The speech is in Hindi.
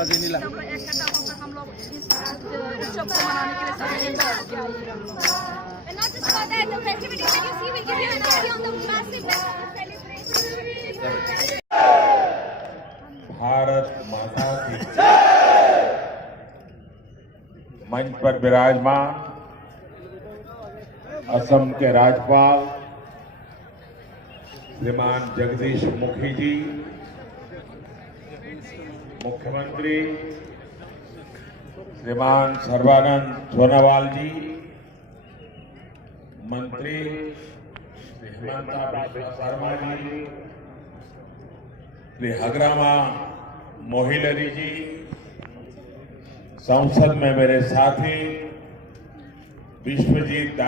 सब लोग इकट्ठा होकर हम लोग इस उत्सव को मनाने के लिए सब मिलकर के आए हम लोग। And not just about that, the festivities that you see will give you an idea on the massive celebration. Bharat माता की मंच पर विराजमान असम के राज्यपाल श्रीमान जगदीश मुखी जी, मुख्यमंत्री श्रीमान सर्बानंद सोनोवाल जी, मंत्री हेमंता बिस्वा शर्मा जी, श्री हगरामा मोहिलरी जी, संसद में मेरे साथी विश्वजीत